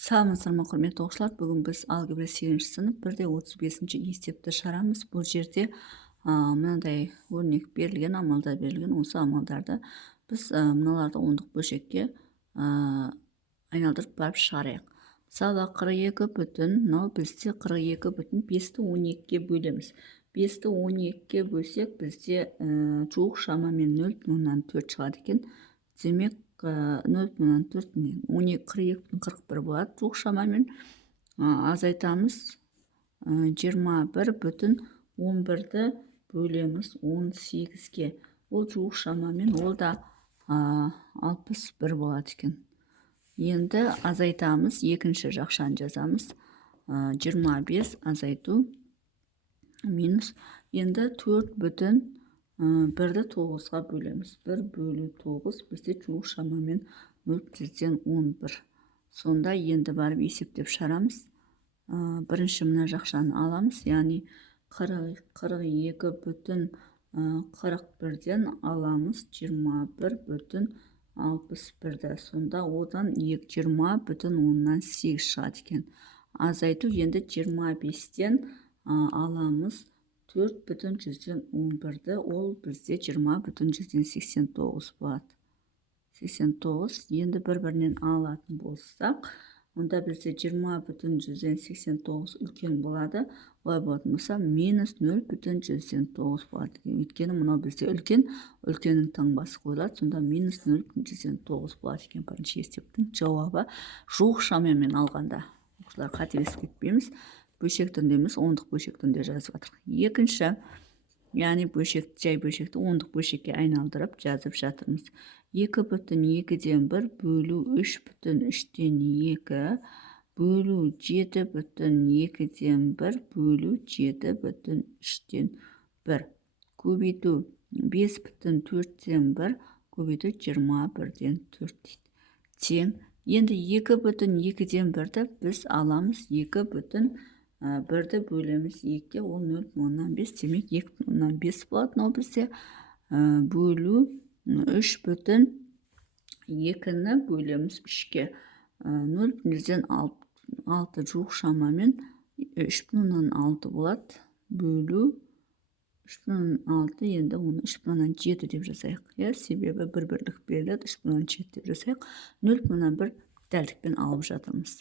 Саламатсыздар ма, құрметті оқушылар. Бүгін біз алгебра 8-ші сынып 1-35 есепті шығарамыз. Бұл жерде мынадай өрнек берілген, амалдар берілген. Осы амалдарды біз мыналарды ондық бөлшекке айналдырып барып шығарайық. Мысалы 42 бүтін, мынау бізде 42 бүтін 5-ті 12-ге бөлеміз. 5-ті 12-ге бөлсек, бізде жуық шамамен 0,4 шығады екен. Демек 0,4 42,41 болады. Жуық шамамен азайтамыз. 21 бүтін 11-ді бөлеміз 18-ге. Ол жуық шамамен, ол да 61 болады екен. Енді азайтамыз, екінші жақшаны жазамыз. 25 азайту минус. Енді 4 бүтін 1-ді 9-ға бөлеміз. 1 бөлу 9 бізде жуық шамамен 0,11. Сонда енді барып есептеп шығарамыз. Бірінші мына жақшаны аламыз, яғни 42 бүтін 41-ден аламыз 21 бүтін 61-ді. Сонда одан 20 бүтін 8 шығады екен. Азайту енді 25-тен аламыз 4 бүтін 11-ді, ол бізде 20 бүтін 89 болады. 89, енді бір-бірінен алатын болсақ, онда бізде 20 бүтін 89 үлкен болады. Олай болатын болса, минус 0 бүтін 9 болады. Өйткені мынау бізде үлкен, үлкеннің таңбасы қойылады. Сонда минус 0 бүтін 9 болады екен. Бірінші есептің жауабы жуық шамамен алғанда. Оқушылар, қателесіп кетпейміз. Бөлшек түрінде емес, ондық бөлшек түрінде жазып жатырмыз. Екінші, яғни жай бөлшекті ондық бөлшекке айналдырып жазып жатырмыз. 2 бүтін 2-ден 1 бөлу 3 бүтін 3-тен 2 бөлу 7 бүтін 2-ден 1 бөлу 7 бүтін 3-тен 1 көбейту 5 бүтін 4-ден 1 көбейту 21-ден 4 дейді. Тең. Енді 2 бүтін 2-ден 1-ді біз аламыз. 2 бүтін 1-ді бөлеміз 2-ге, ол 0,5. Демек 2,5 болады. Но бізде бөлу 3 бүтін 2-ні бөлеміз 3-ге. 0,6 жуық шамамен 3,6 болады. Бөлу 3,6, енді оны 3,7 деп жазайық. Себебі бір-бірлік беріледі, 3,7 деп жазайық. 0,1 дәлдікпен алып жатырмыз.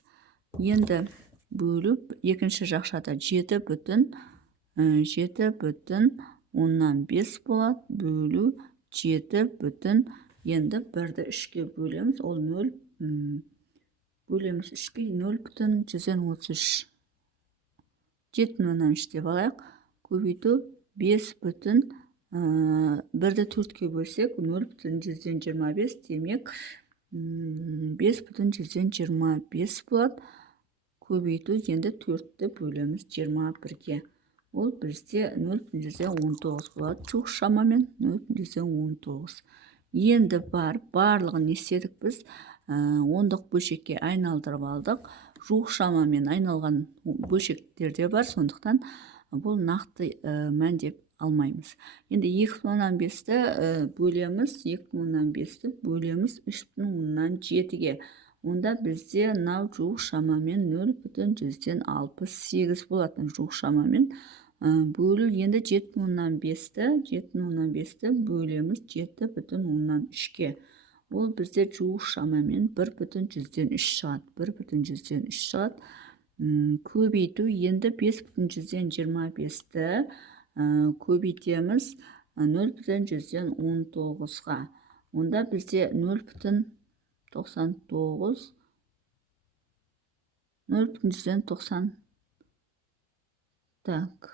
Енді бөлу екінші жақшада 7 бүтін 5 болады. Бөлу 7 бүтін, енді 1-ді 3-ге бөлеміз, ол 0, бөлеміз 3-ге 0 бүтін 133. 7,3 деп алайық. Көбейту 5 бүтін 1-ді 4-ге бөлсек 0 бүтін 125, демек 5 бүтін 125 болады. Көбейту енді 4-ді бөлеміз 21-ге. Ол бізде 0,19 болады. Жуық шамамен 0,19. Енді барлығын не істедік біз? Ондық бөлшекке айналдырып алдық. Жуық шамамен айналған бөлшектерде бар, сондықтан бұл нақты мән деп алмаймыз. Енді 2,5-ті бөлеміз, 2,5-ті бөлеміз 3,7-ге. Онда бізде нау жуық шамамен 0,68 болатын. Жуық шамамен бөлу енді 7,5-ті бөлеміз 7,3-ге. Ол бізде жуық шамамен 1,3 шығады. 1,3 шығады. Көбейту енді 5,125-ті көбейтеміз 0,119-ға. Онда бізде 0,90. Так.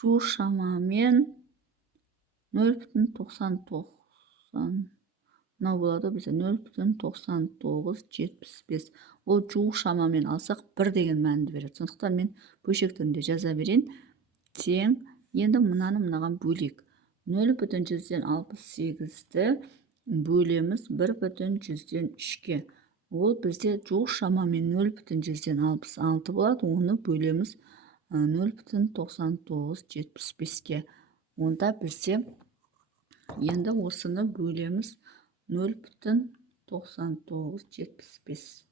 Жуық шамамен 0,99. Мынау болады бізде 0,9975. Ол жуық шамамен алсақ 1 деген мәнді береді. Сондықтан мен бөлшек түрінде жаза берейін. Тең. Енді мынаған бөлек. 0,168-ді бөлеміз 1,3-ге. Ол бізде жуық шамамен 0,166 болады. Оны бөлеміз 0,9975-ге. Онда бізде енді осыны бөлеміз 0,9975.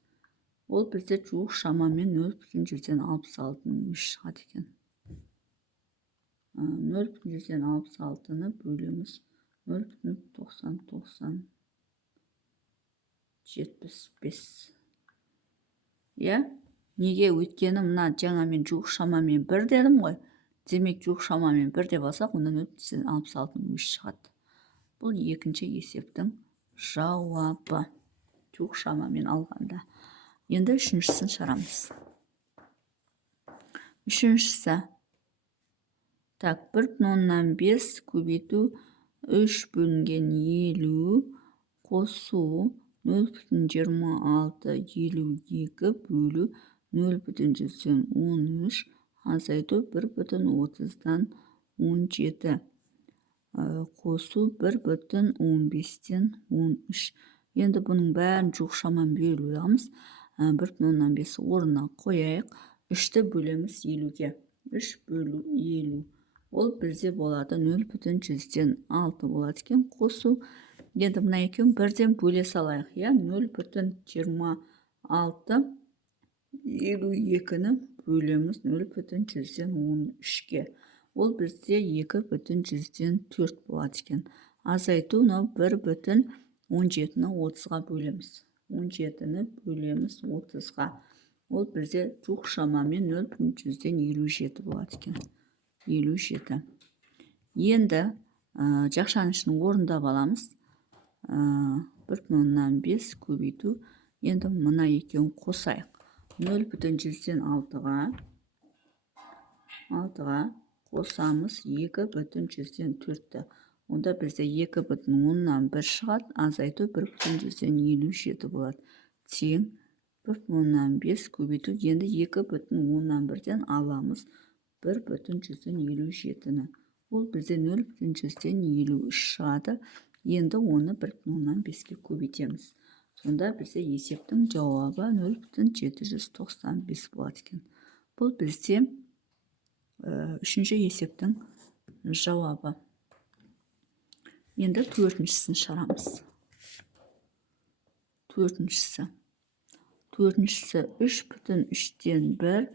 Ол бізде жуық шамамен 0,66-ның өзі шығады екен. 0,66-ны бөлеміз 0,9075. Иә? Неге? Өйткені мына жаңа мен жуық шамамен 1 дедім ғой. Демек жуық шамамен 1 деп алсақ, онда 0,66-ның өзі шығады. Бұл екінші есептің жауабы. Жуық шамамен алғанда. Енді үшіншісін шығарамыз. Үшіншісі. Так, 1,5 көбейту 3 бөлінген 50 қосу 0,2652 бөлу 0,13 азайту 1,30-дан 17 қосу 1,15-тен 13. Енді бұның бәрін жуық шамамен бөлеміз. 1,5 орнына қояйық. 3-ті бөлеміз 50-ге. 3 бөлу 50. Ол бізде болады 0,6 болады екен. Қосу. Енді мына екеуін бірден бөле салайық. 0,26 52-ні бөлеміз 0,13-ге. Ол бізде 2,4 болады екен. Азайту 1,17-ні 30-ға бөлеміз. 17-ні бөлеміз 30-ға. Ол бізде жуық шамамен 0,57 болады екен. 57. Енді жақшаның ішін орындап аламыз. 1,5 көбейту. Енді мына екеуін қосайық. 0,6-ға қосамыз 2,4-ті. Онда бізде 2,1 шығады. Азайту 1,57 болады. Тең 1,5 көбейту. Енді 2,1-ден аламыз 1,57-ні. Ол бізде 0,53 шығады. Енді оны 1,5-ге көбейтеміз. Сонда бізде есептің жауабы 0,795 болады екен. Бұл бізде үшінші есептің жауабы. Енді төртіншісін шығарамыз. Төртіншісі 3,3-тен 1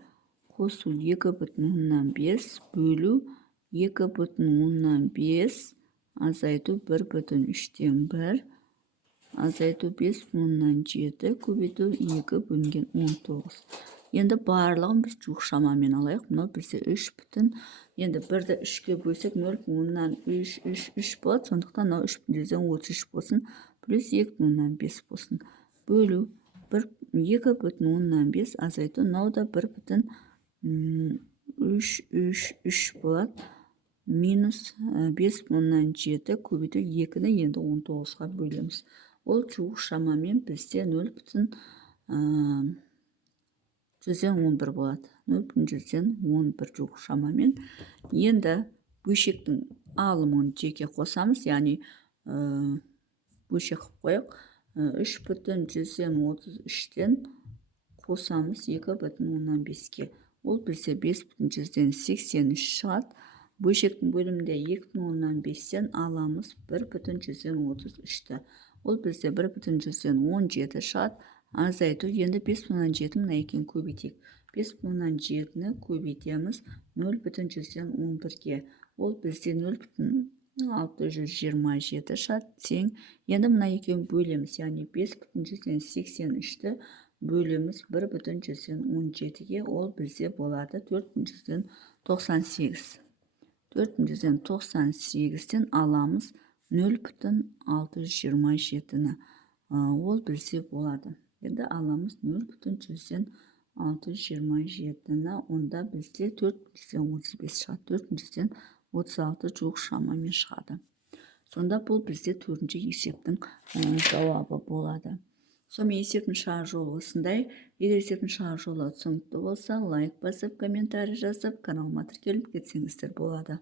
қосу 2,5 бөлу 2,5 азайту 1,3-тен 1 азайту 5,7 көбейту 2 бөлінген 19. Енді барлығын біз жуық шамамен алайық. Мынау бізде 3 енді 1-ді 3-ке бөлсек 0,3 болады. Сондықтан мынау 3,33 болсын. Плюс 2,5 болсын. Бөлу 2,5 азайту. Мынау да 1,3 болады. Минус 5,7 көбейту 2-ні енді 19-ға бөлеміз. Ол жуық шамамен бізде 0,11 болады. 0,11 жуық шамамен. Енді бөлшектің алымын жеке қосамыз. Яғни бөлшек қойық. 3,133-тен қосамыз 2,15-ге. Ол бізде 5,183 шығады. Бөлшектің бөлімінде 2,15-тен аламыз 1,133-ті. Ол бізде 1,117 шығады. Азайту. Енді 5,7 мына екеуін көбейтейік. 5,7-ні көбейтеміз 0,111-ге. Ол бізде 0,627 шығады. Тең. Енді мына екеуін бөлеміз. Яғни 5,183-ті бөлеміз 1,117-ге. Ол бізде болады 498. 498-тен аламыз 0,627-ні. Ол бізде болады. Енді аламыз 0,627-ні. Онда бізде 435 шығады. 436 жуық шамамен шығады. Сонда бұл бізде төртінші есептің жауабы болады. Сонымен есептің шығар жолы осындай. Егер есептің шығар жолы түсінікті болса, лайк басып, комментарий жазып, каналыма тіркеліп кетсеңіздер болады.